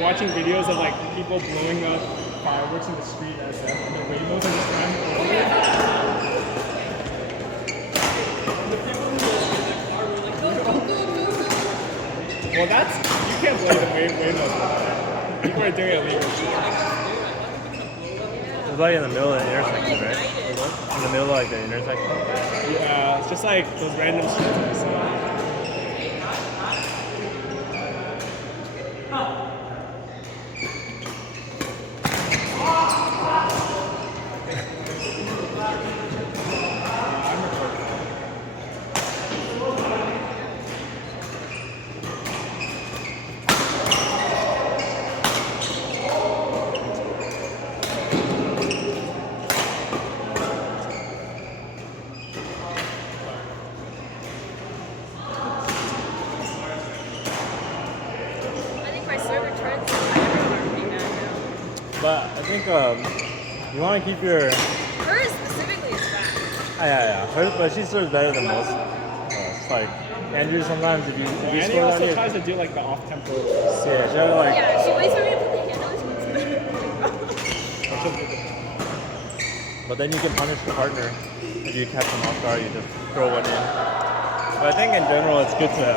Watching videos of like people blowing up fireworks in the street as the rainbows are just flying over. Well, that's you can't blame the rainbows. People are doing it legally. It's like in the middle of the intersection, right? In the middle of like the intersection. Yeah, it's just like those random streets. But I think you want to keep your. Hers specifically is fast. Yeah. Hers, but she serves better than most. It's like Andrew. Sometimes if you Andy score on also your, tries to do like the off-tempo. yeah, she has like. Yeah, she waits for me to put the handle. But then you can punish the partner if you catch them off guard. You just throw one in. But I think in general it's good to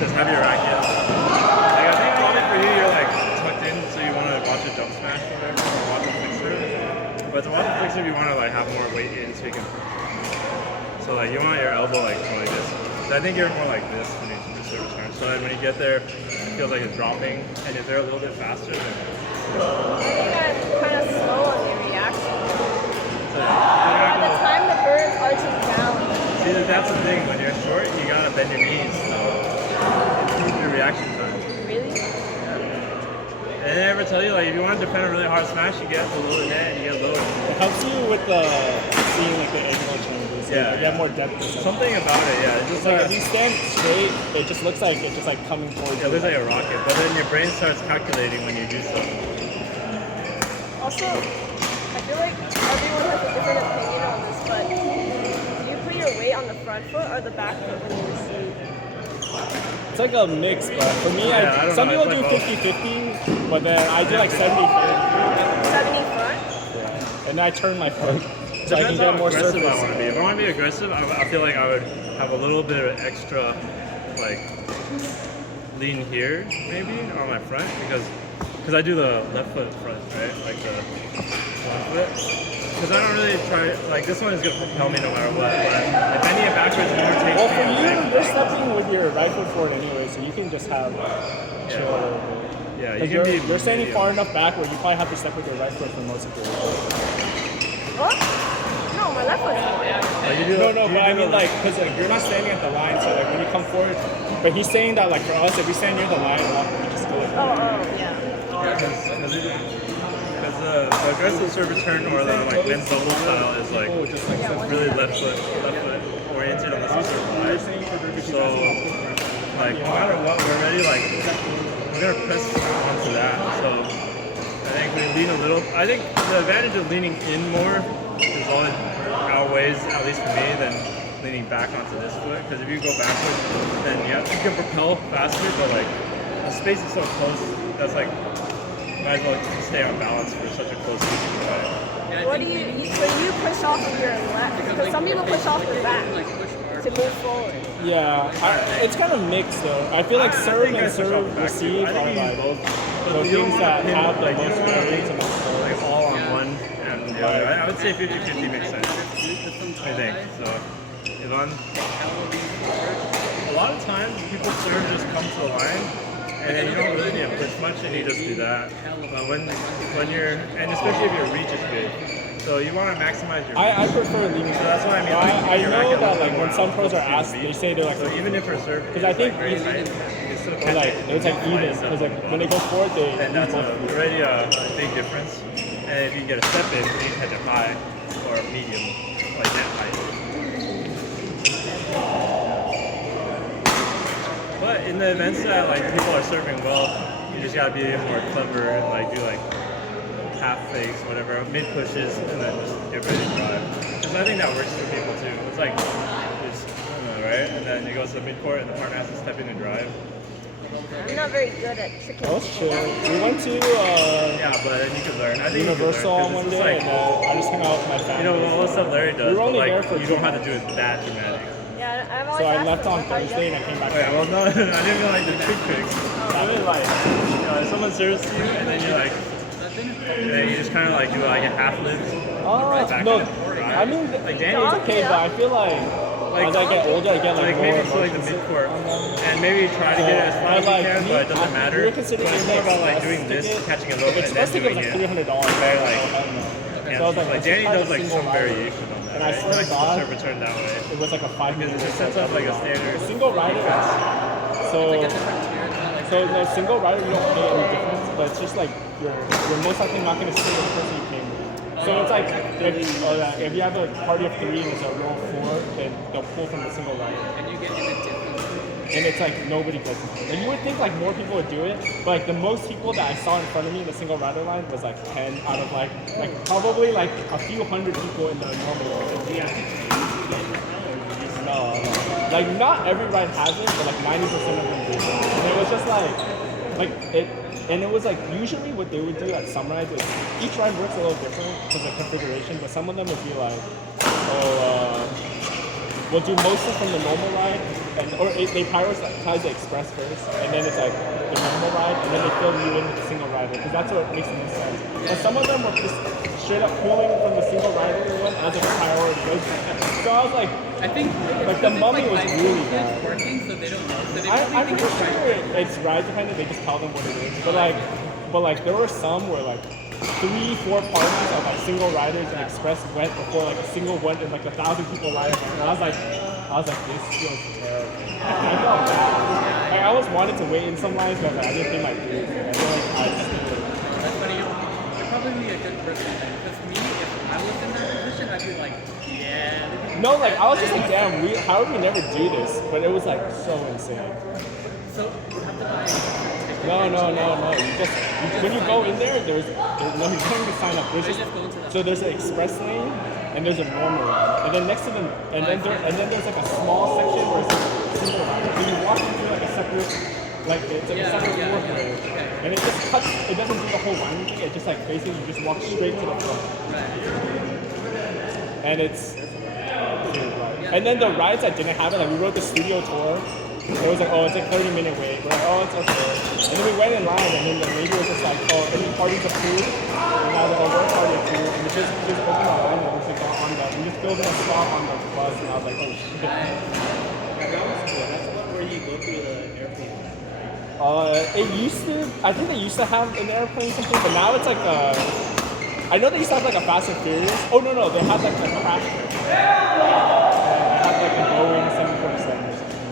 just have your racket. Like I think probably for you, you're like tucked in, so you want to watch a jump smash or whatever, or watch a fixer. But to watch a fixer, you want to like have more weight in, so you can. So like you want your elbow like more like this. So I think you're more like this when you do service turn. So that when you get there, it feels like it's dropping, and if they're a little bit faster, then. I think I'm kind of slow on the reaction. So, By the time the bird arches down. see, that's the thing. When you're short, you gotta bend your knees to improve your reaction time. Really? And they ever tell you, like, if you want to defend a really hard smash, you get below the net and you get lower. It helps you with the seeing like the angle changes. Yeah, You get more depth. Something about it, yeah. It's just Like if you stand straight, it just looks like it's just like coming towards yeah, you. it looks like a rocket, but then your brain starts calculating when you do stuff. Also, I feel like everyone has a different opinion on this, but do you put your weight on the front foot or the back foot when you receive? It's like a mix, but for me, Yeah, I don't some know, people it's do like 50-50, but then I do like 70-30. 70 front? Yeah. And I turn my foot so I can Depends get how more aggressive surface. I want to be. If I want to be aggressive, I feel like I would have a little bit of extra, like, lean here, maybe, on my front, because I do the left foot front, right? Like the one foot. Because I don't really try, like, this one is going to propel me no matter what, but if bending it backwards more takes Well, for me you, away. you're stepping with your right foot forward anyway, so you can just have chill a little bit. Yeah, you Because can be. you're standing medium. far enough back where you probably have to step with your right foot for most of your What? No, my left foot's forward. Like, you do, No, you but I do mean like, because like, you're not standing at the line, so like when you come forward, but he's saying that like for us, if we stand near the line, we just go like Yeah. Because the aggressive service turn or the like men's double style is like really left foot oriented unless you serve wide. So like no matter what, we're already like we're gonna press onto that. So I think we lean a little. I think the advantage of leaning in more is always outweighs, at least for me, than leaning back onto this foot. Because if you go backwards, then yeah, you can propel faster, but like the space is so close. That's like might as well stay on balance for such a close distance, right? What do you push off of your left? Because some people push off the back to move forward. Yeah, it's kind of mixed though. I feel like serve think I and push off serve back receive too. I are think like But the you don't things want that to pin, have the like, you most don't want to variance make and most like all on one and the other. I would say 50-50 makes sense. I think so. If I'm a lot of times people serve just come to the line and then you don't really need to push much and you just do that. But when you're and especially if your reach is big. So you want to maximize your reach. I prefer leaning. So that's what I mean. I Like, your know racket that looks like when more some out. pros are asked, they say they're like, So even if her serve because I think very tight, you can still go like it's like even because like when they go forward, they and that's already a big difference. And if you get a step in, you can catch it high or medium, like net height. But in the events that like people are serving well, you just gotta be more clever and like do like half fakes, whatever, mid pushes, and then just get ready to drive. Because I think that works for people too. It's like, just, right? And then it goes to the mid court, and the partner has to step in and drive. I'm not very good at tricking. That was chill. We went to Yeah, but then you can learn. I think Universal you on can learn, one 'cause day, it's and just like, I just hung out with my family. you know, all the stuff Larry does, We were only but there like, for you 2 don't have to do months. it that dramatic. Yeah, I've always So I asked left them, on how do you Thursday and I get came back. Oh, yeah, well, no, I didn't even like the trick tricks. I mean, like, someone serves you, and then you're like, and then you just kind of like do like a half lift. Back No, and forth. I mean, Like Danny, it's okay, but I feel like as I get older, I get like more maybe to like the emotions mid court, on them. and maybe try to get it as far as you like, can, but it doesn't matter. We were But considering it's getting more about like Express doing this, ticket. catching a The little bit, and Express then ticket was doing like it. $300. Very, like, so I don't know. Yeah, So I was like, like let's Danny try does the like single some rider. variation on that. And I Right? swear to Like God, serve return that way. It was like a 5 Because minute it sets up like a standard. The single rider so the single rider you don't pay any difference, but it's just like you're most likely not going to stay with the person you came with. So it's like if you have a party of 3 and it's a row of 4, then they'll pull from the single rider. And you get in a different. And it's like nobody does it. And you would think like more people would do it, but like the most people that I saw in front of me in the single rider line was like 10 out of like probably like a few hundred people in the normal line. No, like not every ride has it, but like 90% of them do. And it was just like it, and it was like usually what they would do at some rides is each ride works a little different because of the configuration, but some of them would be like, we'll do mostly from the normal ride, or they prioritize the express first, and then it's like the normal ride, and then they fill you in with the single rider, because that's what makes the most sense. But some of them were just straight up pulling from the single rider one as a priority. So I was like, I think like the mummy was really bad. It's working, so they don't know. So they I'm probably think pretty it's right. sure it's ride dependent. They just tell them what it is. But like there were some where like 3-4 parties of like single riders and express went before like a single one and like 1,000 people riding. And I was like, this feels terrible. I felt bad. Like, I always wanted to wait in some lines, but like, I didn't think my dude. I feel like I just didn't. That's funny. You're probably a good person. Because me, if I was in that position, I'd be like, yeah. No, like I was just like, damn, how would we never do this? But it was like so insane. So you have to buy. No. When you go in there, there's no, you don't even sign up. There's so there's an express lane and there's a normal lane, and then next to them, and then there's like a small section where it's like a single line. So you walk into like a separate, like it's like a separate walkway, and it just cuts. It doesn't do the whole line thing. It just like basically you just walk straight to the front, and it's. And then the rides that didn't have it, like we rode the studio tour. It was like, it's like 30-minute wait. We're like, it's okay. And then we went in line, and then the lady was just like, any parties approved? And I was like, we're party approved. And we just opened our line, and we just got on we just filled in a spot on the bus, and I was like, oh shit. That's where you go through the airplane. It used to, I think they used to have an airplane something, but now it's like I know they used to have like a Fast and Furious. Oh no, they have like a crash. They have like a Boeing 747 or something.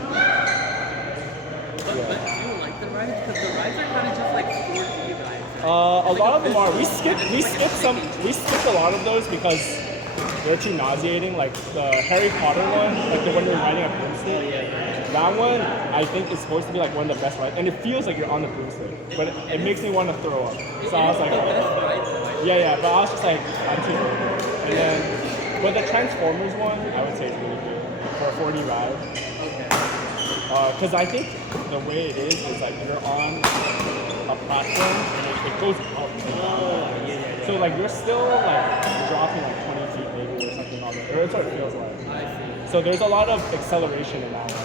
But do you like the rides? Because the rides are kind of just like 4D rides. A lot of them are. We skipped a lot of those because they're too nauseating. Like the Harry Potter one, like the one you're riding a broomstick. That one, I think, is supposed to be like one of the best rides, and it feels like you're on the broomstick, but it makes me want to throw up. So I was like, yeah, but I was just like, I'm too old. And then, but the Transformers one, I would say is really good for a 4D ride. Because I think the way it is like you're on a platform and it goes up and down. So like you're still like dropping like 20 feet maybe or something like that. Or that's what it feels like. So there's a lot of acceleration in that one.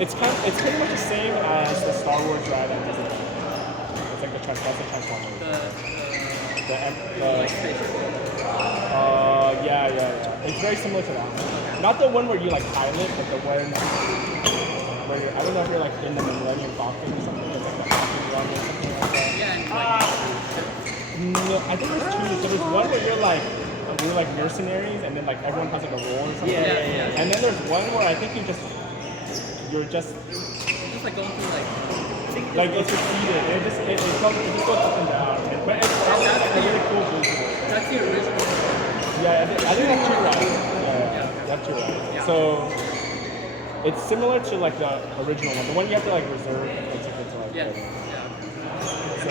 It's pretty much the same as the Star Wars ride at Disney. It's like the Transformers. Yeah. It's very similar to that one. Not the one where you like pilot, but the one where I don't know if you're like in the Millennium Falcon or something. It's like the Falcon run or something like that. No, I think there's two. So there's one where you're like mercenaries, and then like everyone has like a role or something. Yeah. And then there's one where I think you're just Just like going through like. it's repeated. It just goes up and down. But it's really It's similar to like the original one, the one you have to like reserve a ticket to like. Yes. go to. Yeah. So,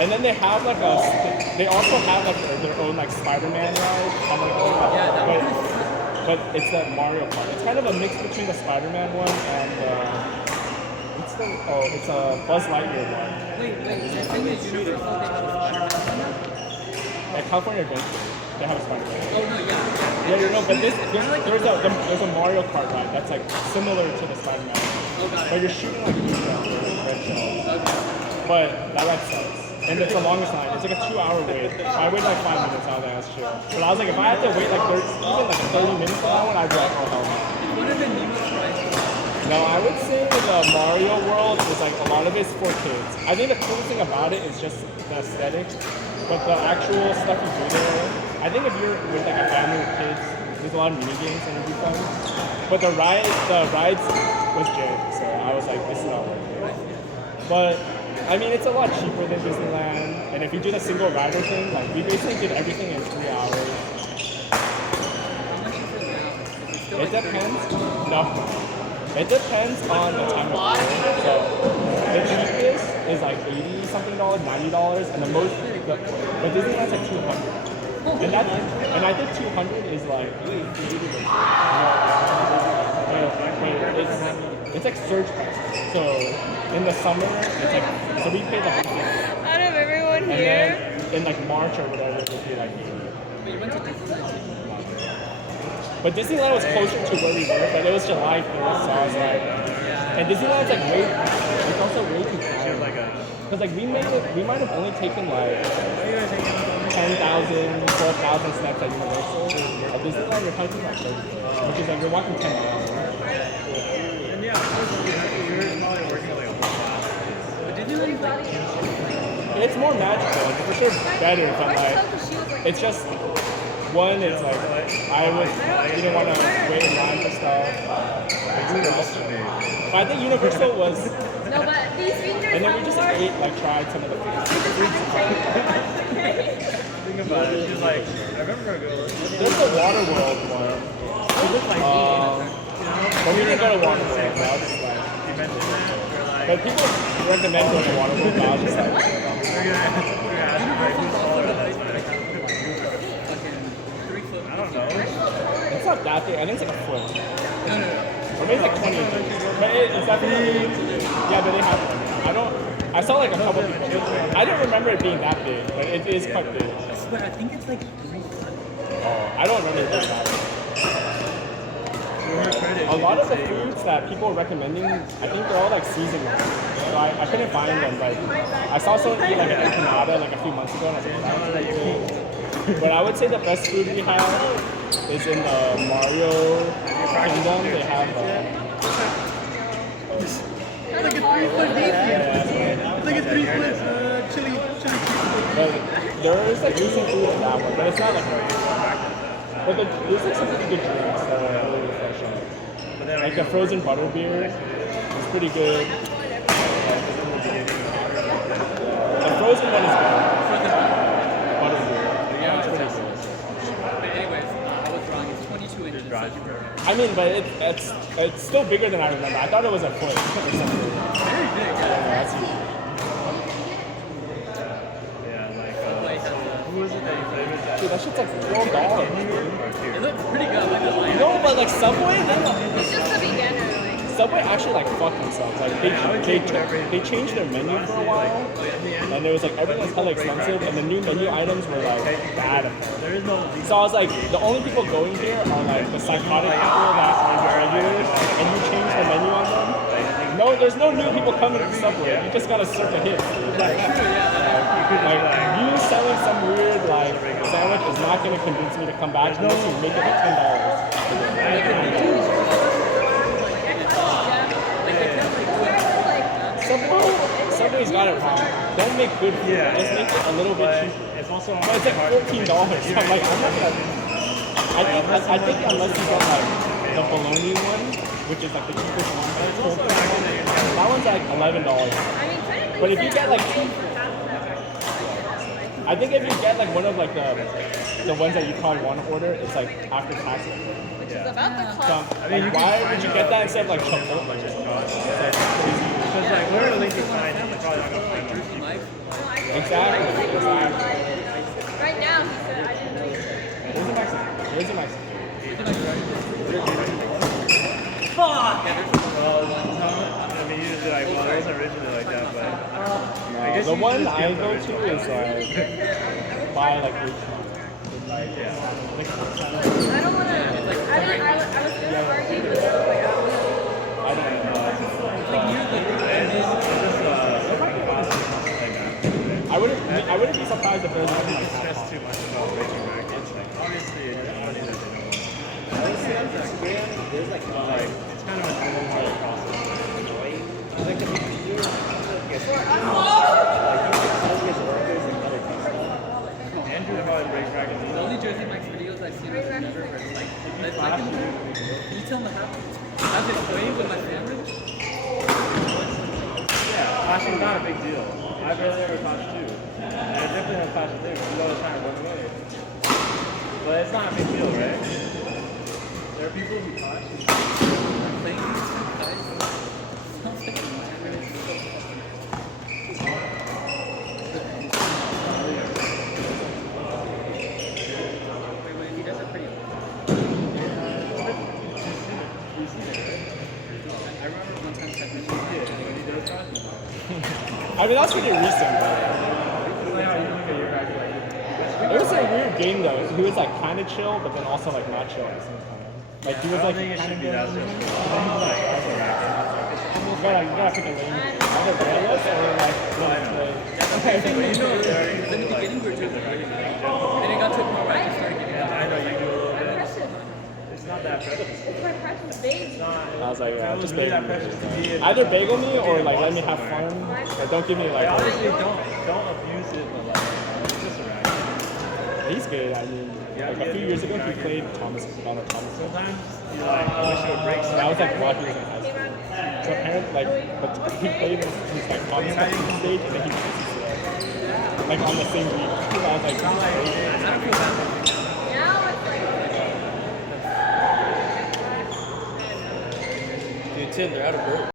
and then they have like they also have like their own like Spider-Man ride. I'm like, Yeah, that but, one is but it's that Mario Kart. It's kind of a mix between the Spider-Man one and it's a Buzz Lightyear one. Wait, is that thing that Universal they have a Spider-Man? At California Adventure, they have a Spider-Man. Oh no, yeah. Yeah, you know, but there's a Mario Kart ride that's like similar to the Spider-Man. Oh, got But it. you're shooting like blue shells, red shells. Okay. But that ride sucks. And it's the longest line. It's like a 2-hour wait. I waited like 5 minutes. I was like, that's true. But I was like, if I had to wait like even like 30 minutes for that one, I'd be like, oh hell no. What are the newest rides? No, I would say the Mario World is like a lot of it's for kids. I think the coolest thing about it is just the aesthetics, but the actual stuff you do there. I think if you're with like a family with kids, there's a lot of mini games and it'd be fun. But the rides was Jay, so I was like, this is not worth it. But I mean, it's a lot cheaper than Disneyland, and if you do the single rider thing, like we basically did everything in 3 hours. How much is it now? Is it still It like depends. No. It depends on the time of year. So the cheapest is like $80 something, $90, and the most but Disneyland's like 200. And I think 200 is like it's like surge prices. So in the summer it's like so we paid like Out of everyone and here, then in like March or whatever we pay like 80. But you went to Disneyland. But Disneyland was closer to where we were, but it was July 1st, so I was like, and Disneyland's like it's also way too crowded. Because like we might have only taken like 10,000, 12,000 steps at Universal. At Disneyland, you're probably taking like 30, which is like you're walking 10 miles. And yeah, of course, you're probably working like a whole class. But Disneyland is like It's more magical. It's for sure better, but like it's just one. It's like didn't want to wait in line for stuff. But I think Universal was, no, but these fingers and then we have just more. tried some of the things. Think about it. She's like, I remember going. There's the Water World one. But we didn't go to Water World. So I was just like, You mentioned that. We're like, but people recommend going to Water World. But I was just like, we're gonna ask like who's taller than us. fucking 3 foot. I don't know. it's not that big. I think it's like a foot. No, no, no. Or maybe it's like 20 inches. But it's definitely, yeah, but they have one. I saw like a couple people. I don't remember it being that big, but it is quite big. I swear, I think it's like 3 foot. I don't remember it being that big. A lot of the foods that people are recommending, I think they're all like seasoned. So I couldn't find them. Like I saw someone eat like an empanada like a few months ago, and I was like, that's really cool. But I would say the best food we have is in the Mario Kingdom. They have Like a 3 foot beef. yeah, Like a 3 foot chili. but there is like decent food in that one, but it's not like. But there's like some pretty good drinks that are really refreshing. Like the frozen butter beer is pretty good. The frozen one is good. Butter beer. Yeah, it's pretty good. But anyways, I was wrong. It's 22 inches. I mean, but it's still bigger than I remember. I thought it was a foot or something. Very big. Yeah, that's huge. Yeah, like, Subway has who was it that you played with? Dude, that shit's like $12. it looks pretty good. Like the line. No, but like Subway, It's just the beginner, like. Subway actually like fucked themselves. Like they changed their menu for a while, and it was like everything was hella expensive, and the new menu items were like bad. There is no. So I was like, the only people going here are like the psychotic people that are regulars, and you change the menu on them. No, there's no new people coming to Subway. You just gotta surf the hits. Like you selling some weird like sandwich is not gonna convince me to come back unless you make it like $10. Subway's got it wrong. Don't make good food. Just make it a little bit cheaper. It's also But it's like $14. So I'm like, I'm not gonna. I think unless you get like the bologna one, which is like the cheapest one, that one's like $11. I mean, technically, But if you get like I think if you get like one of like the ones that you probably want to order, it's like after tax. It's about the So, cost. like, why would you get that instead of like Chipotle? Because like whoever thinks he's fine, he's probably not gonna find Jersey Mike. Exactly. Right now, he said, I didn't know you said. There's a Mexican. There's a Mexican. I mean, usually like, well, it wasn't originally like that, but I guess The you one just I give go them to original. is by like Richmond. I don't want to. I was going to argue, but then like, I don't know. I wouldn't be surprised if there's something like Stress that. too much about raising brackets. Like, obviously, it's funny that they know. There's like It's kind of a dual hard process. annoying. Like the you're gets Andrew probably breaks brackets. The only Jersey Mike's videos I've seen is never where it's like in can you tell them how? How's it playing with my sandwich? Yeah, flashing's not a big deal. I've barely ever flashed too. And I definitely have flashed there because you're always trying to run away. But it's not a big deal, right? There are people who flash. Playing these guys. Sounds like wait, he does it pretty well. I remember one time technician I mean, that's pretty recent, but it was a weird game though. He was like kind of chill, but then also like not chill at the same time. Like he was I like don't think it kind should of be that good. simple. Like, also You gotta pick a lane. Either railless or like but you know, there are in the people like, beginning we were Jersey Mike. Then it got to a point where I just started getting I know you do a little bit. precious. It's not that precious. It's my precious baby. I was like, yeah, It was just really bagel that precious to me. be. Either bagel me or like let me have fun. But don't give me like. Honestly, don't abuse it, but like, it's just a racket. He's good. I mean, like a few years ago he played Donald Thomas. Sometimes you like, I wish it would break That was like while he was in high Came school. around. So apparently, like, but he played his like Thomas stage and then he like on the same week. I was like, Now it's like. Dude, Tim, they're out of bird.